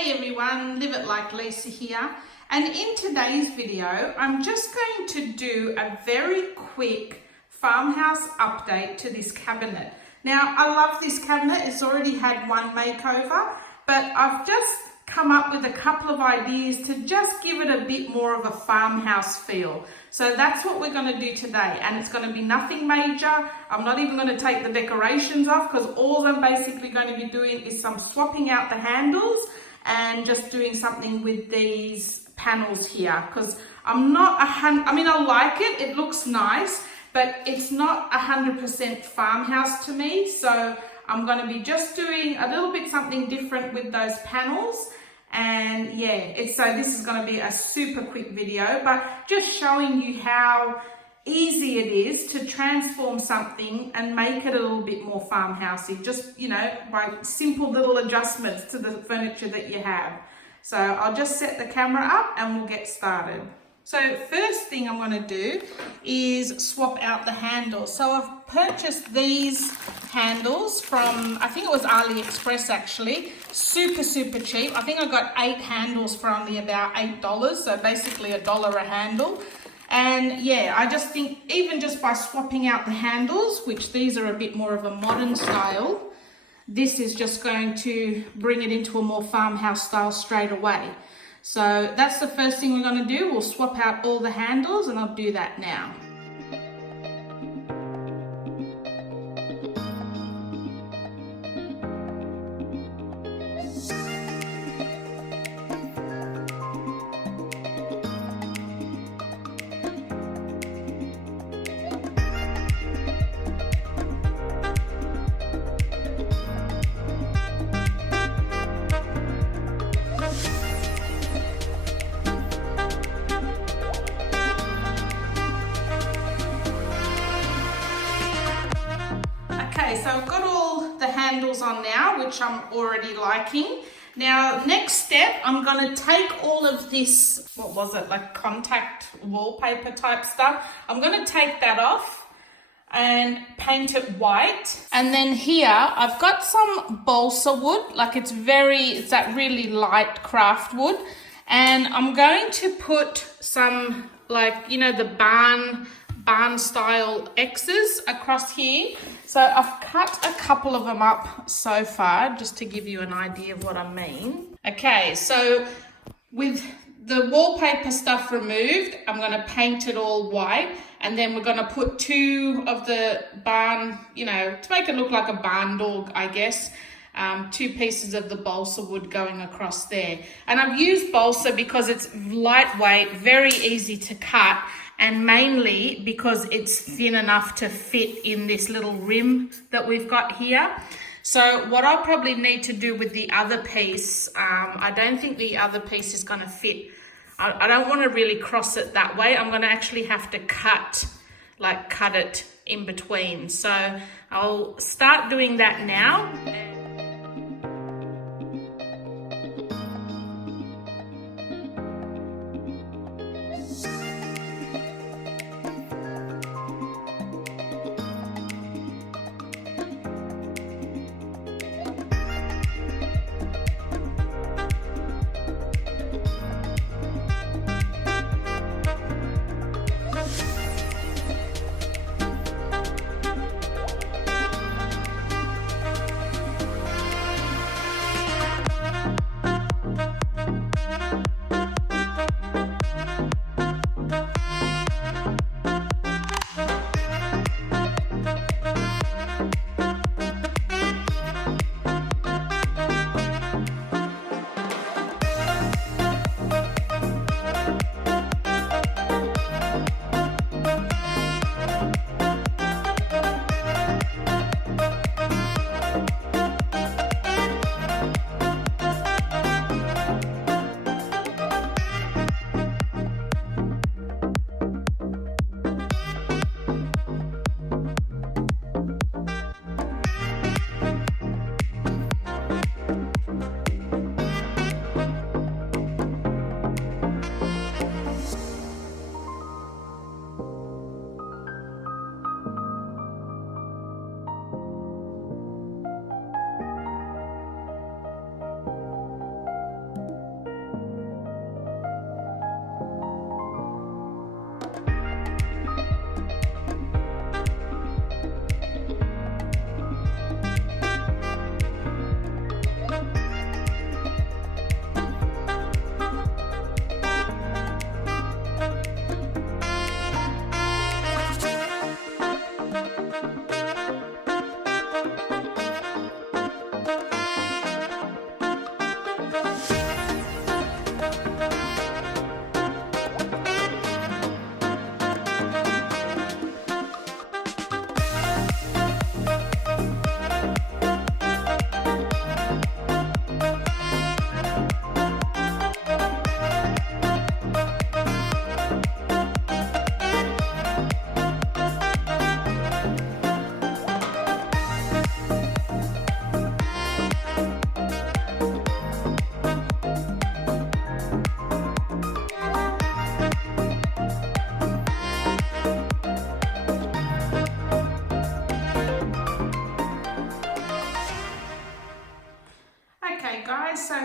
Hey everyone, Live It Like Lisa here, and in today's video I'm just going to do a very quick farmhouse update to this cabinet. Now I love this cabinet, it's already had one makeover, but I've just come up with a couple of ideas to just give it a bit more of a farmhouse feel. So that's what we're going to do today, and it's going to be nothing major. I'm not even going to take the decorations off because all I'm basically going to be doing is some swapping out the handles and just doing something with these panels here, because I like it looks nice, but it's not 100% farmhouse to me. So I'm going to be just doing a little bit something different with those panels. And yeah, so this is going to be a super quick video, but just showing you how easy it is to transform something and make it a little bit more farmhousey, just, you know, by simple little adjustments to the furniture that you have. So I'll just set the camera up and we'll get started. So first thing I'm going to do is swap out the handles. So I've purchased these handles from, I think it was AliExpress actually, super cheap. I think I got 8 handles for only about $8, so basically $1 a handle. And yeah, I just think even just by swapping out the handles, which these are a bit more of a modern style, this is just going to bring it into a more farmhouse style straight away. So that's the first thing we're going to do. We'll swap out all the handles and I'll do that now. So I've got all the handles on now, which I'm already liking. Now, next step, I'm going to take all of this, what was it, like contact wallpaper type stuff. I'm going to take that off and paint it white. And then here, I've got some balsa wood, like it's that really light craft wood. And I'm going to put some, like, you know, the barn style X's across here. So I've cut a couple of them up so far, just to give you an idea of what I mean. Okay, so with the wallpaper stuff removed, I'm going to paint it all white, and then we're going to put 2 of the barn, you know, to make it look like a barn dog, I guess. 2 pieces of the balsa wood going across there. And I've used balsa because it's lightweight, very easy to cut, and mainly because it's thin enough to fit in this little rim that we've got here. So what I'll probably need to do with the other piece, I don't think the other piece is going to fit. I don't want to really cross it that way. I'm going to actually have to cut it in between. So I'll start doing that now.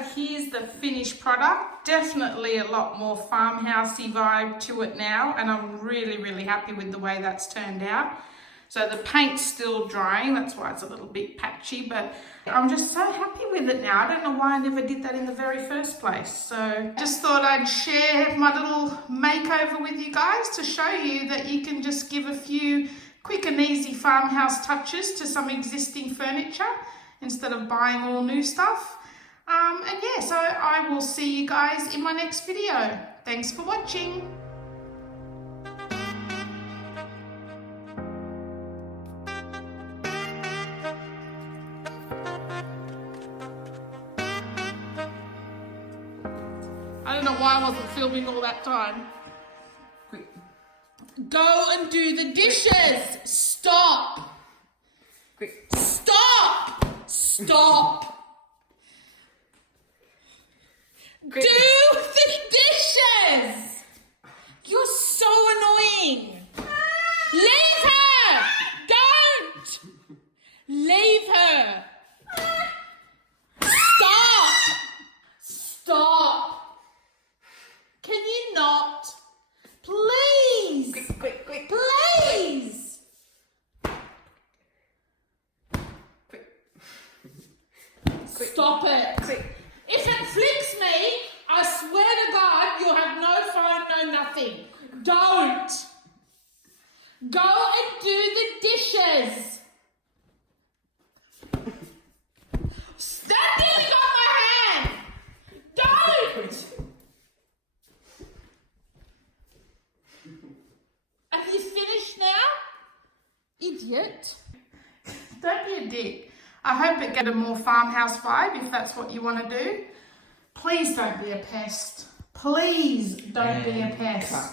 here's the finished product. Definitely a lot more farmhousey vibe to it now, and I'm really, really happy with the way that's turned out. So the paint's still drying, that's why it's a little bit patchy, but I'm just so happy with it now. I don't know why I never did that in the very first place. So just thought I'd share my little makeover with you guys to show you that you can just give a few quick and easy farmhouse touches to some existing furniture instead of buying all new stuff. And yeah, so I will see you guys in my next video. Thanks for watching. I don't know why I wasn't filming all that time. Quick. Go and do the dishes. Stop. Quick. Stop. Stop. Quick. Do the dishes. You're so annoying. Leave her. Don't. Leave her. Stop. Stop. Can you not? Please. Quick, quick, quick. Please. Quick. Stop it. Quick. If it flicks me, I swear to God, you'll have no phone, no nothing. Don't. Go and do the dishes. Stop getting on my hand. Don't. Have you finished now? Idiot. Don't be a dick. I hope it gets a more farmhouse vibe if that's what you want to do. Please don't be a pest. Please don't be a pest. Cut.